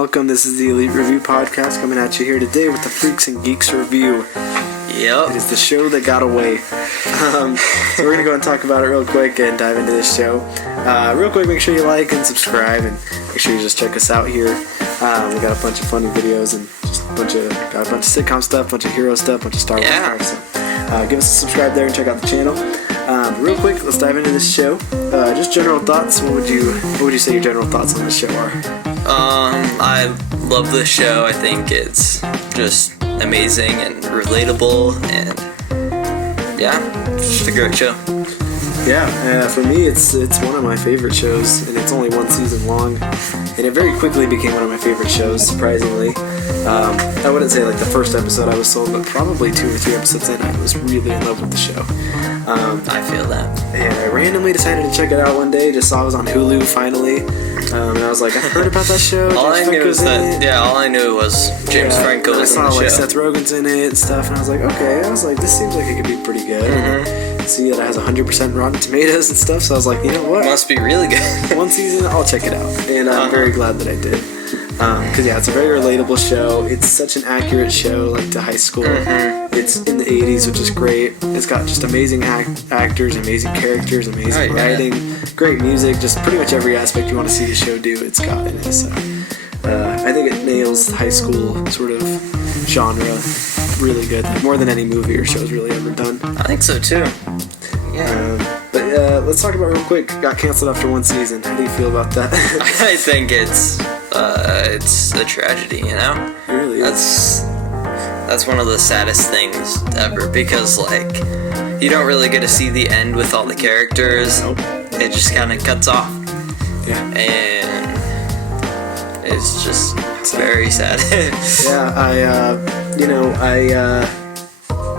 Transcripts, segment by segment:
welcome. This is the ELEET Review Podcast coming at you here today with the Freaks and Geeks review. Yep. It is the show that got away. So we're going to go and talk about it real quick and dive into this show. Real quick, make sure you like and subscribe and make sure you just check us out here. We got a bunch of funny videos and just got a bunch of sitcom stuff, a bunch of hero stuff, a bunch of Star Wars stuff. So give us a subscribe there and check out the channel. Real quick, let's dive into this show. Just general thoughts. What would you say your general thoughts on this show are? I love this show. I think it's just amazing and relatable, and yeah, it's just a great show. Yeah, for me, it's one of my favorite shows, and it's only one season long, and it very quickly became one of my favorite shows, surprisingly. I wouldn't say like the first episode I was sold, but probably 2 or 3 episodes in, I was really in love with the show. I feel that. And I randomly decided to check it out one day, just saw it was on Hulu finally, and I was like, I've heard about that show. All I knew was James Franco was in the show. I saw like Seth Rogen's in it and stuff, and I was like, okay. I was like, this seems like it could be pretty good. Mm-hmm. See that it has 100% Rotten Tomatoes and stuff, so I was like, you know what? Must be really good. One season, I'll check it out, and I'm very glad that I did. Because it's a very relatable show. It's such an accurate show, like to high school. Mm-hmm. It's in the 80s, which is great. It's got just amazing actors, amazing characters, amazing writing, great music. Just pretty much every aspect you want to see the show do, it's got in it. So I think it nails the high school sort of genre really good, like more than any movie or show's really ever done. I think so too. But let's talk about it real quick. Got canceled after one season. How do you feel about that? I think it's a tragedy, you know? It really is. That's one of the saddest things ever, because like you don't really get to see the end with all the characters. Nope. It just kind of cuts off. Yeah. And it's just very sad.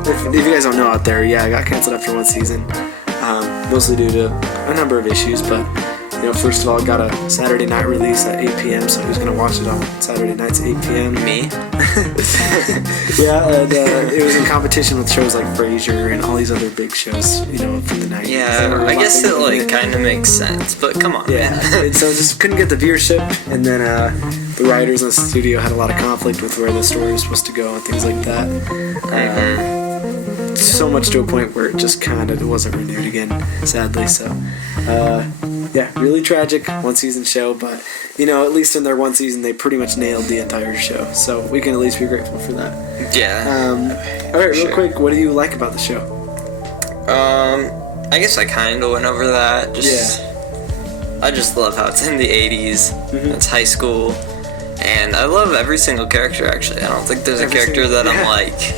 If you guys don't know out there, I got canceled after one season, mostly due to a number of issues, but first of all, it got a Saturday night release at 8 p.m., so who's going to watch it on Saturday nights at 8 p.m.? Me? And it was in competition with shows like Frasier and all these other big shows, from the 90s. Yeah, I guess it kind of makes sense, but come on, man. And so just couldn't get the viewership, and then the writers in the studio had a lot of conflict with where the story was supposed to go and things like that. So much to a point where it just kind of wasn't renewed again, sadly. So, really tragic one season show, but at least in their one season they pretty much nailed the entire show. So we can at least be grateful for that. Yeah. All right, real quick, what do you like about the show? I guess I kind of went over that. I just love how it's in the 80s. Mm-hmm. It's high school, and I love every single character. Actually, I don't think there's a character that I'm like,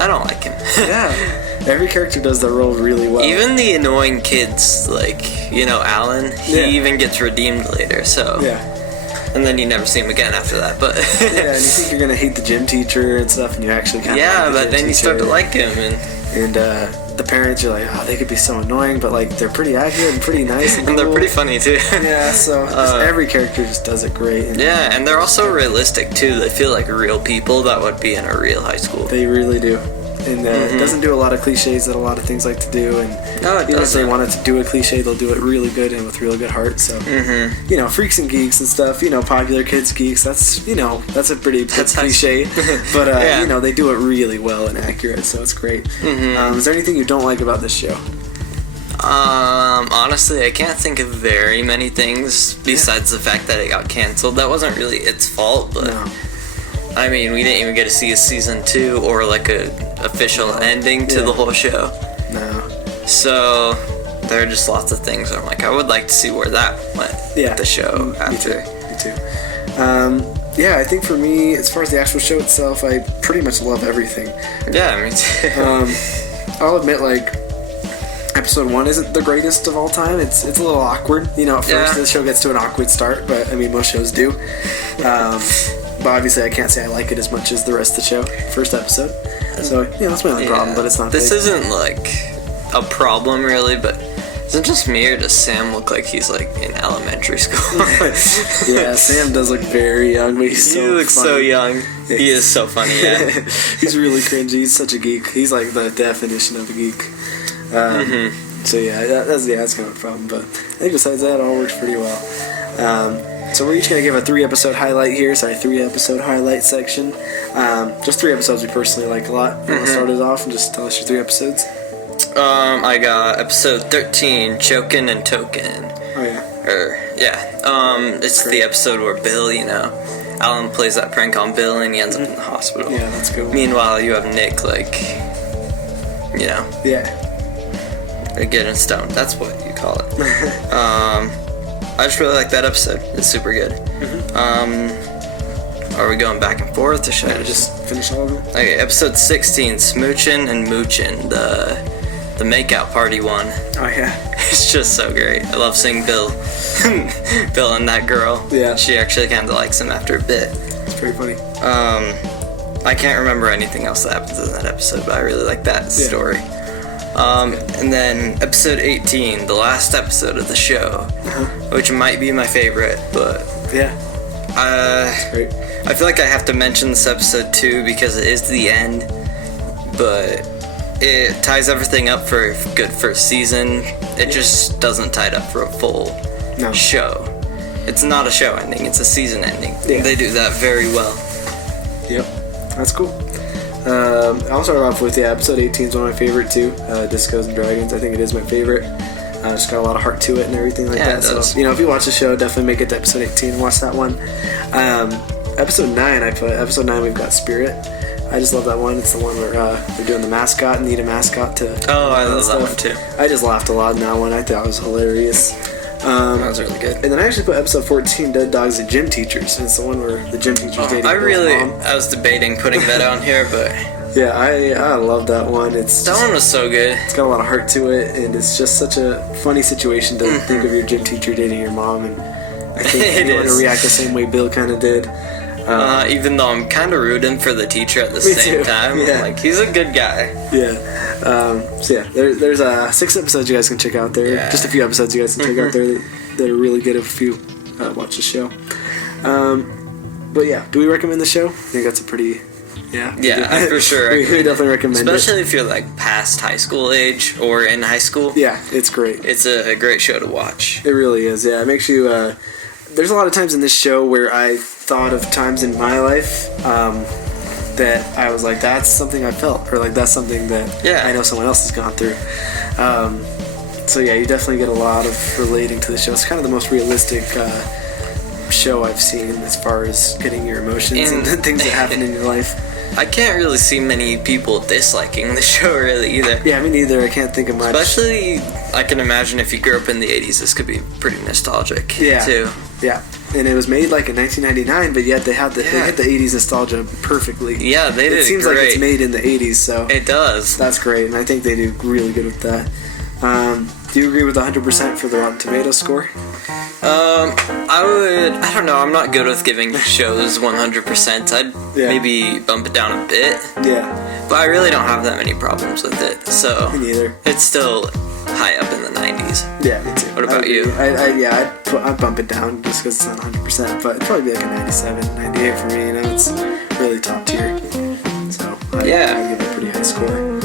I don't like him. Every character does their role really well. Even the annoying kids, like, Alan, he even gets redeemed later, so. Yeah. And then you never see him again after that, but. And you think you're going to hate the gym teacher and stuff, and you actually kind of like the but then you start to like him, and the parents, you're like, they could be so annoying, but, like, they're pretty accurate and pretty nice. And they're pretty funny, too. So every character just does it great. And they're also realistic, too. They feel like real people that would be in a real high school. They really do. And it doesn't do a lot of cliches that a lot of things like to do. And if they wanted to do a cliche, they'll do it really good and with real good heart. So, Freaks and Geeks and stuff, popular kids geeks, that's a pretty cliche. But, they do it really well and accurate, so it's great. Mm-hmm. Is there anything you don't like about this show? Honestly, I can't think of very many things besides the fact that it got canceled. That wasn't really its fault, but... No. I mean, we didn't even get to see a season 2 or like a official ending to the whole show. No. So there are just lots of things where I'm like, I would like to see where that went with the show after. Me too. I think for me, as far as the actual show itself, I pretty much love everything. Yeah, me too. I'll admit, like, episode 1 isn't the greatest of all time. It's a little awkward. At first the show gets to an awkward start, but I mean, most shows do. But obviously I can't say I like it as much as the rest of the show, first episode. So, that's my only problem, but it's not This big. isn't, like, a problem, really, but is it just me, or does Sam look like he's, like, in elementary school? Sam does look very young, but he's He looks so young. He is so funny, He's really cringy. He's such a geek. He's, like, the definition of a geek. So, that's kind of a problem, but I think besides that, it all works pretty well. So we're each going to give a 3-episode highlight here. Sorry, 3-episode highlight section. Just 3 episodes we personally like a lot. We'll start it off and just tell us your 3 episodes. I got episode 13, Chokin' and Token. Oh, yeah. It's the episode where Bill, Alan plays that prank on Bill and he ends up in the hospital. Yeah, that's cool. Meanwhile, you have Nick, Yeah. getting stoned. That's what you call it. I just really like that episode. It's super good. Are we going back and forth or should I just finish all of it? Okay, episode 16, Smoochin' and Moochin', the makeout party one. Oh, yeah. It's just so great. I love seeing Bill and that girl. Yeah. She actually kind of likes him after a bit. It's pretty funny. I can't remember anything else that happens in that episode, but I really like that story. And then episode 18, the last episode of the show, which might be my favorite, but yeah, great. I feel like I have to mention this episode too because it is the end, but it ties everything up for a good first season. It just doesn't tie it up for a full show. It's not a show ending, it's a season ending. Yeah. They do that very well. Yep, that's cool. I'll start off with, episode 18 is one of my favorite too. Discos and Dragons, I think it is my favorite. It's got a lot of heart to it and everything like that. It does. So, if you watch the show, definitely make it to episode 18 and watch that one. Episode 9, episode 9 we've got Spirit. I just love that one. It's the one where they're doing the mascot and need a mascot to... Oh, I love that one too. I just laughed a lot in that one. I thought it was hilarious. That was really good. And then I actually put episode 14, Dead Dogs and Gym Teachers. And it's the one where the gym teacher's dating Bill's mom. I was debating putting that on here, but... Yeah, I love that one. That one was so good. It's got a lot of heart to it, and it's just such a funny situation to think of your gym teacher dating your mom, and I think you want to react the same way Bill kind of did. Even though I'm kind of rooting for the teacher at the same time. Yeah. He's a good guy. Yeah. There's 6 episodes you guys can check out there. Yeah. Just a few episodes you guys can check out there that are really good if you watch the show. But yeah, do we recommend the show? I think that's a pretty... Yeah, for sure. we definitely recommend Especially if you're past high school age or in high school. Yeah, it's great. It's a great show to watch. It really is, yeah. It makes you... there's a lot of times in this show where I thought of times in my life that I was like, that's something I felt, or that's something that I know someone else has gone through. So yeah, you definitely get a lot of relating to the show. It's kind of the most realistic show I've seen as far as getting your emotions and things that happen in your life. I can't really see many people disliking the show really either. Yeah, me neither. I can't think of much. Especially, I can imagine if you grew up in the 80s, this could be pretty nostalgic too. Yeah, and it was made in 1999, but yet they hit the 80s nostalgia perfectly. Yeah, they did. It seems great. like it's made in the 80s, so it does. That's great, and I think they do really good with that. Do you agree with 100% for the Rotten Tomatoes score? I don't know, I'm not good with giving shows 100%. I'd maybe bump it down a bit. Yeah. But I really don't have that many problems with it, so... Me neither. It's still high up in the 90s. Yeah, me too. What about you? I'd bump it down just because it's not 100%, but it'd probably be like a 97, 98 for me, it's really top tier. So, I'd give it a pretty high score.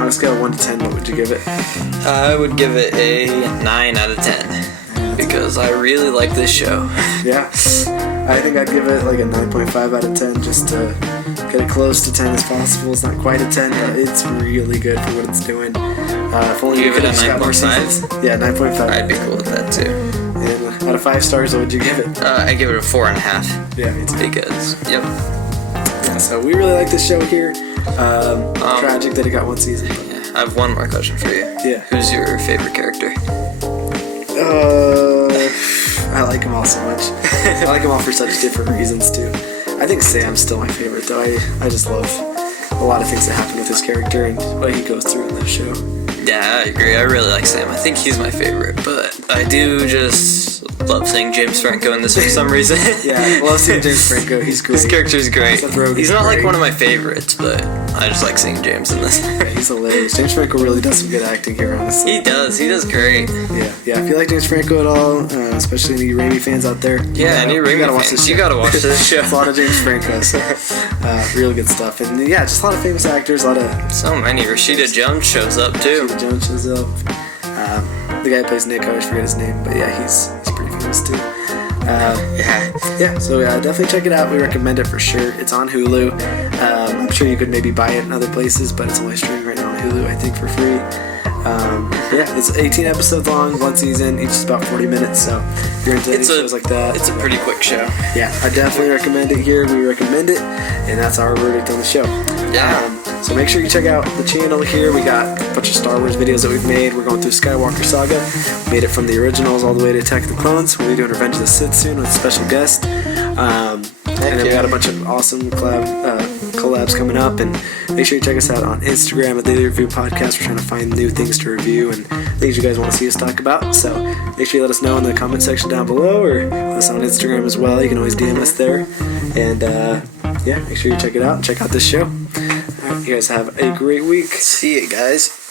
On a scale of 1 to 10, what would you give it? I would give it a 9 out of 10. Because I really like this show. Yeah. I think I'd give it a 9.5 out of 10 just to get it close to 10 as possible. It's not quite a 10, but it's really good for what it's doing. If only you give it a 9.5? Yeah, 9.5. I'd be cool with that too. And out of 5 stars, what would you give it? I give it a 4.5. Yeah, me too. Because, Yeah, so we really like this show here. Tragic that it got 1 season. Yeah, I have one more question for you. Yeah. Who's your favorite character? I like them all so much. I like them all for such different reasons too. I think Sam's still my favorite though. I just love a lot of things that happen with his character and what he goes through in the show. Yeah, I agree. I really like Sam. I think he's my favorite, but I do just love seeing James Franco in this for some reason. Yeah, I love seeing James Franco. He's great. His character's great. Seth Rogen's he's not great. one of my favorites, but I just like seeing James in this. Yeah, he's hilarious. James Franco really does some good acting here, honestly. He does great. Yeah. If you like James Franco at all, especially any Raimi fans out there, any Raimi fans, you gotta watch this show. It's a lot of James Franco, so real good stuff. And just a lot of famous actors, a lot of... So many. Rashida Jones shows up too. Rashida Jones shows up. The guy who plays Nick, I always forget his name, but yeah, he's pretty famous too. So definitely check it out. We recommend it for sure. It's on Hulu. I'm sure you could maybe buy it in other places, but it's only streaming right now on Hulu, I think, for free. It's 18 episodes long, one season, each is about 40 minutes, so if you're into shows like that. It's a pretty quick show. Yeah, I definitely recommend it here. We recommend it, and that's our verdict on the show. Yeah. So make sure you check out the channel here. We got a bunch of Star Wars videos that we've made. We're going through Skywalker Saga. We made it from the originals all the way to Attack of the Clones. We'll be doing Revenge of the Sith soon with a special guest. And then we got a bunch of awesome collabs coming up. And make sure you check us out on Instagram at the ELEET Review Podcast. We're trying to find new things to review and things you guys want to see us talk about. So make sure you let us know in the comment section down below, or let us on Instagram as well. You can always DM us there. And make sure you check it out. Check out this show. All right, you guys have a great week. See you guys.